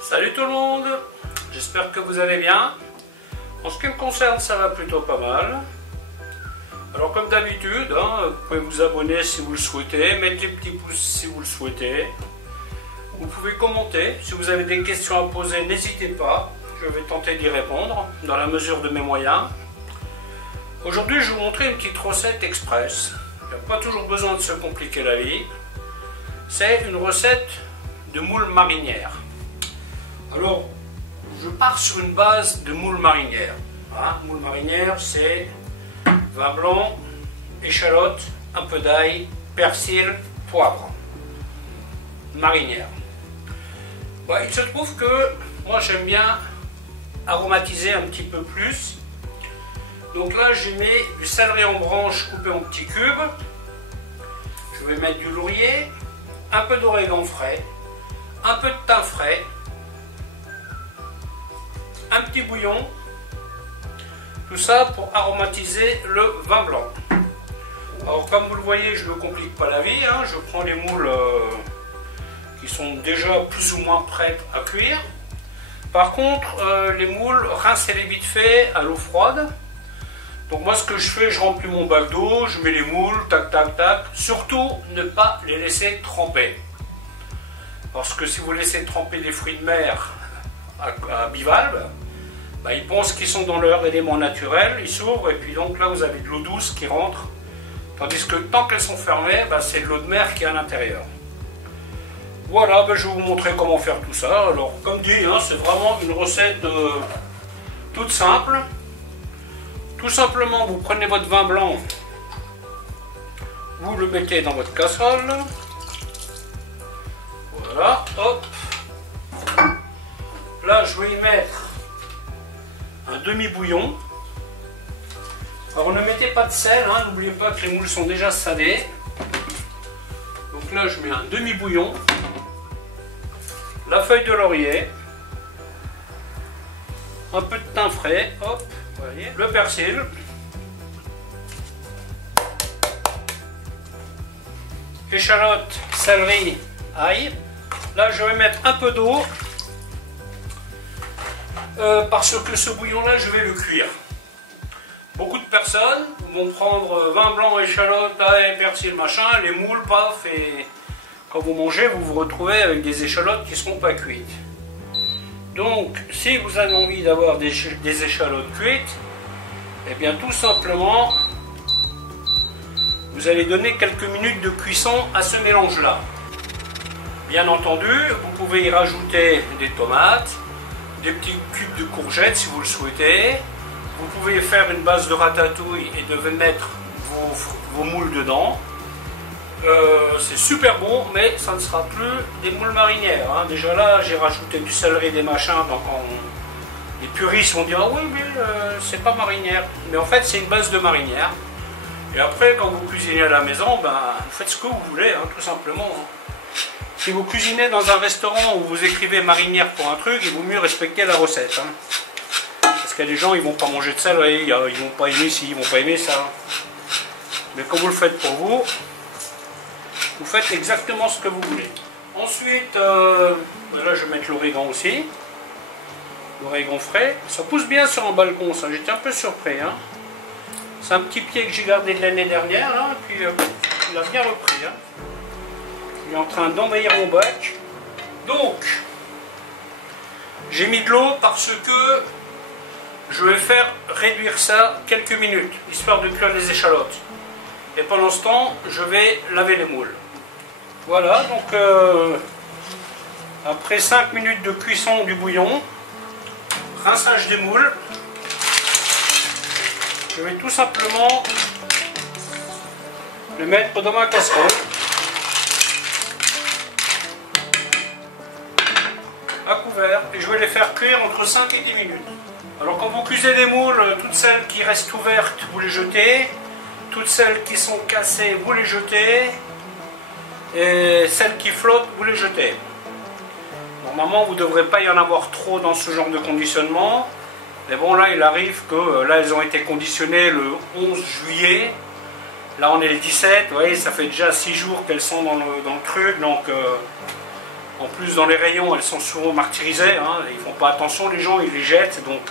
Salut tout le monde, j'espère que vous allez bien. En ce qui me concerne, ça va plutôt pas mal. Alors comme d'habitude, vous pouvez vous abonner si vous le souhaitez, mettre des petits pouces si vous le souhaitez. Vous pouvez commenter, si vous avez des questions à poser, n'hésitez pas. Je vais tenter d'y répondre dans la mesure de mes moyens. Aujourd'hui, je vais vous montrer une petite recette express. Il n'y a pas toujours besoin de se compliquer la vie. C'est une recette de moule marinière. Alors, je pars sur une base de moule marinière. Moule marinière, c'est vin blanc, échalote, un peu d'ail, persil, poivre. Marinière. Il se trouve que moi j'aime bien aromatiser un petit peu plus. Donc là, j'ai mis du céleri en branche coupé en petits cubes. Je vais mettre du laurier, un peu d'origan frais, un peu de thym frais, un petit bouillon, tout ça pour aromatiser le vin blanc. Alors comme vous le voyez, je ne me complique pas la vie, je prends les moules qui sont déjà plus ou moins prêtes à cuire. Par contre, les moules, rincez-les vite fait à l'eau froide. Donc moi ce que je fais, je remplis mon bac d'eau, je mets les moules, tac tac tac. Surtout ne pas les laisser tremper. Parce que si vous laissez tremper des fruits de mer à bivalve, ils pensent qu'ils sont dans leur élément naturel, ils s'ouvrent et puis donc là vous avez de l'eau douce qui rentre. Tandis que tant qu'elles sont fermées, c'est de l'eau de mer qui est à l'intérieur. Voilà, je vais vous montrer comment faire tout ça. Alors comme dit, c'est vraiment une recette toute simple. Tout simplement, vous prenez votre vin blanc, vous le mettez dans votre casserole. Voilà, hop. Là, je vais y mettre un demi-bouillon. Alors, ne mettez pas de sel, n'oubliez pas que les moules sont déjà salés. Donc là, je mets un demi-bouillon, la feuille de laurier, un peu de thym frais, hop. Voyez, le persil, échalote, céleri, ail. Là, je vais mettre un peu d'eau parce que ce bouillon-là, je vais le cuire. Beaucoup de personnes vont prendre vin blanc, échalote, ail, persil, machin, les moules, paf, et quand vous mangez, vous vous retrouvez avec des échalotes qui ne seront pas cuites. Donc, si vous avez envie d'avoir des échalotes cuites, eh bien tout simplement, vous allez donner quelques minutes de cuisson à ce mélange-là. Bien entendu, vous pouvez y rajouter des tomates, des petits cubes de courgettes si vous le souhaitez. Vous pouvez faire une base de ratatouille et de mettre vos moules dedans. C'est super bon, mais ça ne sera plus des moules marinières. Déjà là, j'ai rajouté du céleri, des machins, donc les puristes vont dire ah oui, mais c'est pas marinière. Mais en fait, c'est une base de marinière. Et après, quand vous cuisinez à la maison, vous faites ce que vous voulez, tout simplement. Si vous cuisinez dans un restaurant où vous écrivez marinière pour un truc, il vaut mieux respecter la recette. Parce que les gens, ils vont pas manger de céleri, ils vont pas aimer ci, ils vont pas aimer ça. Mais quand vous le faites pour vous, vous faites exactement ce que vous voulez. Ensuite, là je vais mettre l'origan aussi. L'origan frais. Ça pousse bien sur un balcon, ça. J'étais un peu surpris. C'est un petit pied que j'ai gardé de l'année dernière, et puis il a bien repris. Il est en train d'envahir mon bac. Donc, j'ai mis de l'eau parce que je vais faire réduire ça quelques minutes, histoire de cuire les échalotes. Et pendant ce temps, je vais laver les moules. Voilà, donc après 5 minutes de cuisson du bouillon, rinçage des moules, je vais tout simplement le mettre dans ma casserole. À couvert, et je vais les faire cuire entre 5 et 10 minutes. Alors quand vous cuisez les moules, toutes celles qui restent ouvertes, vous les jetez. Toutes celles qui sont cassées, vous les jetez. Et celles qui flottent, vous les jetez. Normalement, vous ne devrez pas y en avoir trop dans ce genre de conditionnement. Mais bon, là, il arrive que là, elles ont été conditionnées le 11 juillet. Là, on est le 17. Vous voyez, ça fait déjà 6 jours qu'elles sont dans le truc. Donc, En plus, dans les rayons, elles sont souvent martyrisées. Hein. Ils ne font pas attention, les gens, ils les jettent. Donc,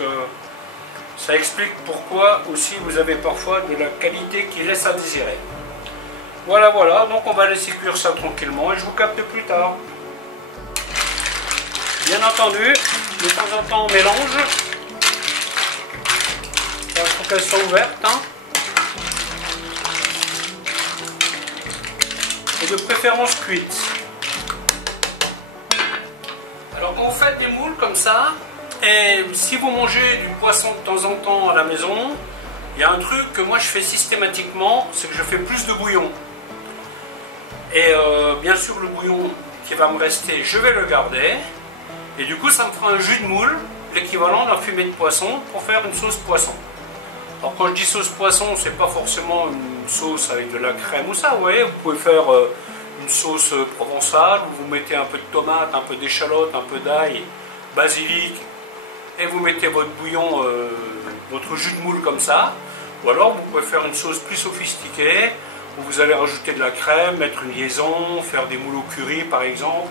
ça explique pourquoi aussi vous avez parfois de la qualité qui laisse à désirer. Voilà, voilà. Donc, on va laisser cuire ça tranquillement et je vous capte plus tard. Bien entendu, de temps en temps, on mélange. Il faut qu'elles soient ouvertes. Hein. Et de préférence cuites. Alors quand vous faites des moules comme ça, et si vous mangez du poisson de temps en temps à la maison, il y a un truc que moi je fais systématiquement, c'est que je fais plus de bouillon. Et bien sûr le bouillon qui va me rester, je vais le garder. Et du coup ça me fera un jus de moule, l'équivalent d'un fumet de poisson, pour faire une sauce poisson. Alors quand je dis sauce poisson, c'est pas forcément une sauce avec de la crème ou ça, vous voyez, vous pouvez faire une sauce provençale, où vous mettez un peu de tomate, un peu d'échalote, un peu d'ail, basilic, et vous mettez votre bouillon, votre jus de moule comme ça. Ou alors vous pouvez faire une sauce plus sophistiquée, où vous allez rajouter de la crème, mettre une liaison, faire des moules au curry par exemple.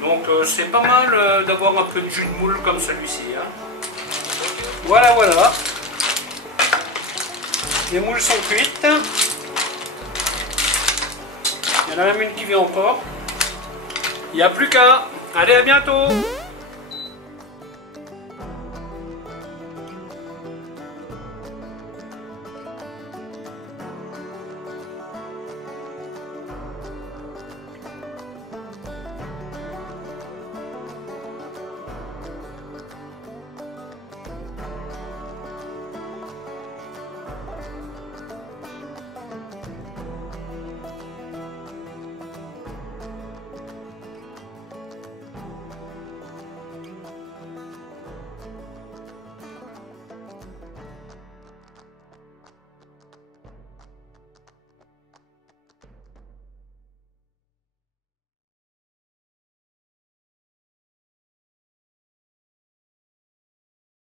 Donc c'est pas mal d'avoir un peu de jus de moule comme celui-ci. Hein. Voilà, voilà. Les moules sont cuites. Il y en a même une qui vient encore. Il n'y a plus qu'à. Allez, à bientôt!